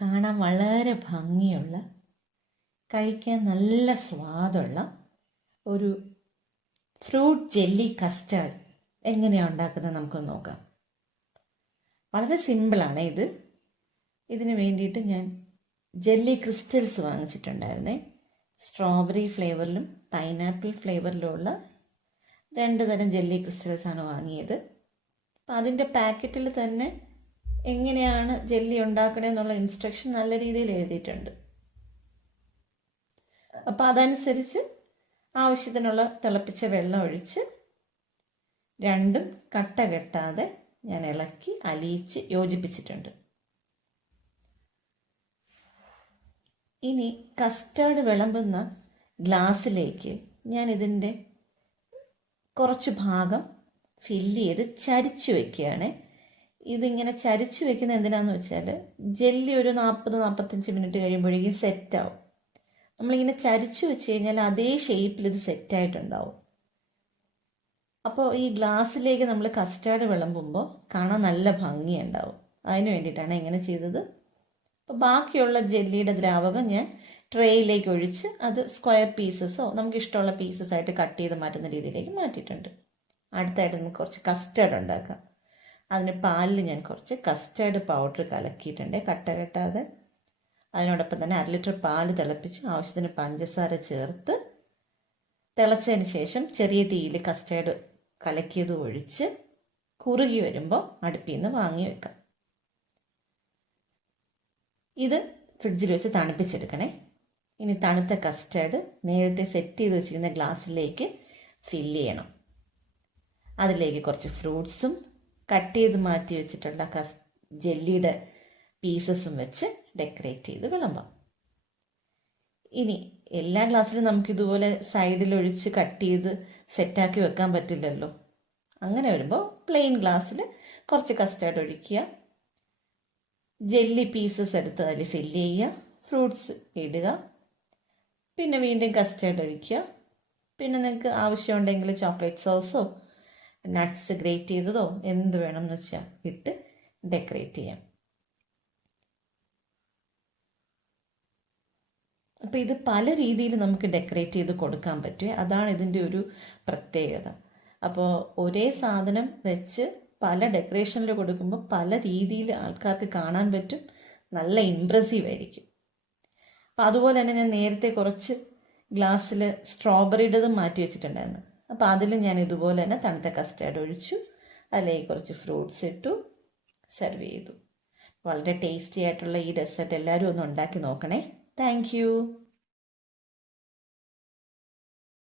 കാണാൻ വളരെ ഭംഗിയുള്ള, കഴിക്കാൻ നല്ല സ്വാദുള്ള ഒരു ഫ്രൂട്ട് ജെല്ലി കസ്റ്റാർഡ് എങ്ങനെയാണ് ഉണ്ടാക്കുന്നത് നമുക്കൊന്ന് നോക്കാം. വളരെ സിമ്പിളാണ് ഇത്. ഇതിന് വേണ്ടിയിട്ട് ഞാൻ ജെല്ലി ക്രിസ്റ്റൽസ് വാങ്ങിച്ചിട്ടുണ്ടായിരുന്നേ. സ്ട്രോബെറി ഫ്ലേവറിലും പൈനാപ്പിൾ ഫ്ലേവറിലുമുള്ള 2 തരം ജെല്ലി ക്രിസ്റ്റൽസാണ് വാങ്ങിയത്. അപ്പം അതിൻ്റെ പാക്കറ്റിൽ തന്നെ എങ്ങനെയാണ് ജെല്ലി ഉണ്ടാക്കണമെന്നുള്ള ഇൻസ്ട്രക്ഷൻ നല്ല രീതിയിൽ എഴുതിയിട്ടുണ്ട്. അപ്പോൾ അതനുസരിച്ച് ആവശ്യത്തിനുള്ള തിളപ്പിച്ച വെള്ളം ഒഴിച്ച് രണ്ടും കട്ട കെട്ടാതെ ഞാൻ ഇളക്കി അലിയിച്ച് യോജിപ്പിച്ചിട്ടുണ്ട്. ഇനി കസ്റ്റാർഡ് വിളമ്പുന്ന ഗ്ലാസ്സിലേക്ക് ഞാൻ ഇതിൻ്റെ കുറച്ച് ഭാഗം ഫില്ല് ചെയ്ത് ചരിച്ചു വയ്ക്കുകയാണ്. ഇതിങ്ങനെ ചരിച്ചു വെക്കുന്നത് എന്തിനാന്ന് വെച്ചാൽ ജെല്ലി ഒരു 40-45 മിനിറ്റ് കഴിയുമ്പോഴേക്കും സെറ്റാവും. നമ്മളിങ്ങനെ ചരിച്ചു വെച്ച് കഴിഞ്ഞാൽ അതേ ഷേപ്പിൽ ഇത് സെറ്റായിട്ടുണ്ടാവും. അപ്പോൾ ഈ ഗ്ലാസ്സിലേക്ക് നമ്മൾ കസ്റ്റാർഡ് വിളമ്പുമ്പോൾ കാണാൻ നല്ല ഭംഗിയുണ്ടാവും. അതിന് വേണ്ടിയിട്ടാണ് ഇങ്ങനെ ചെയ്തത്. അപ്പോൾ ബാക്കിയുള്ള ജെല്ലിയുടെ ദ്രാവകം ഞാൻ ട്രേയിലേക്ക് ഒഴിച്ച് അത് സ്ക്വയർ പീസസോ നമുക്ക് ഇഷ്ടമുള്ള പീസസ് ആയിട്ട് കട്ട് ചെയ്ത് മാറ്റുന്ന രീതിയിലേക്ക് മാറ്റിയിട്ടുണ്ട്. അടുത്തായിട്ട് നമുക്ക് കുറച്ച് കസ്റ്റാർഡ് ഉണ്ടാക്കാം. അതിന് പാലിൽ ഞാൻ കുറച്ച് കസ്റ്റാർഡ് പൗഡർ കലക്കിയിട്ടുണ്ട്, കട്ട കെട്ടാതെ. അതിനോടൊപ്പം തന്നെ 1 ലിറ്റർ പാല് തിളപ്പിച്ച് ആവശ്യത്തിന് പഞ്ചസാര ചേർത്ത് തിളച്ചതിന് ശേഷം ചെറിയ തീയിൽ കസ്റ്റാർഡ് കലക്കിയത് ഒഴിച്ച് കുറുകി വരുമ്പോൾ അടുപ്പിൽ നിന്ന് വാങ്ങി വെക്കാം. ഇത് ഫ്രിഡ്ജിൽ വെച്ച് തണുപ്പിച്ചെടുക്കണേ. ഇനി തണുത്ത കസ്റ്റാർഡ് നേരത്തെ സെറ്റ് ചെയ്ത് വെച്ചിരിക്കുന്ന ഗ്ലാസ്സിലേക്ക് ഫില്ല് ചെയ്യണം. അതിലേക്ക് കുറച്ച് ഫ്രൂട്ട്സും കട്ട് ചെയ്ത് മാറ്റി വെച്ചിട്ടുള്ള ജെല്ലിയുടെ പീസസും വെച്ച് ഡെക്കറേറ്റ് ചെയ്ത് വിളമ്പാം. ഇനി എല്ലാ ഗ്ലാസ്സിലും നമുക്കിതുപോലെ സൈഡിലൊഴിച്ച് കട്ട് ചെയ്ത് സെറ്റാക്കി വെക്കാൻ പറ്റില്ലല്ലോ. അങ്ങനെ വരുമ്പോൾ പ്ലെയിൻ ഗ്ലാസ്സിൽ കുറച്ച് കസ്റ്റാർഡ് ഒഴിക്കുക, ജെല്ലി പീസസ് എടുത്ത് അതിൽ ഫില്ല് ചെയ്യുക, ഫ്രൂട്ട്സ് ഇടുക, പിന്നെ വീണ്ടും കസ്റ്റാർഡ് ഒഴിക്കുക. പിന്നെ നിങ്ങൾക്ക് ആവശ്യമുണ്ടെങ്കിൽ ചോക്ലേറ്റ് സോസോ നട്ട്സ് ഗ്രേറ്റ് ചെയ്തതോ എന്ത് വേണമെന്ന് വെച്ചാൽ ഇട്ട് ഡെക്കറേറ്റ് ചെയ്യാം. അപ്പോൾ ഇത് പല രീതിയിൽ നമുക്ക് ഡെക്കറേറ്റ് ചെയ്ത് കൊടുക്കാൻ പറ്റും. അതാണ് ഇതിൻ്റെ ഒരു പ്രത്യേകത. അപ്പോൾ ഒരേ സാധനം വെച്ച് പല ഡെക്കറേഷനിൽ കൊടുക്കുമ്പോൾ പല രീതിയിൽ ആൾക്കാർക്ക് കാണാൻ പറ്റും, നല്ല ഇമ്പ്രസീവ് ആയിരിക്കും. അപ്പോൾ അതുപോലെ തന്നെ ഞാൻ നേരത്തെ കുറച്ച് ഗ്ലാസ്സിൽ സ്ട്രോബെറിയുടേതും മാറ്റി വെച്ചിട്ടുണ്ടായിരുന്നു. അപ്പോൾ അതിൽ ഞാൻ ഇതുപോലെ തന്നെ തണുത്ത കസ്റ്റാർഡ് ഒഴിച്ചു, അതിലേക്ക് കുറച്ച് ഫ്രൂട്ട്സ് ഇട്ടു, സെർവ് ചെയ്തു. വളരെ ടേസ്റ്റി ആയിട്ടുള്ള ഈ ഡെസേർട്ട് എല്ലാവരും ഒന്ന് ഉണ്ടാക്കി നോക്കണേ. Thank you.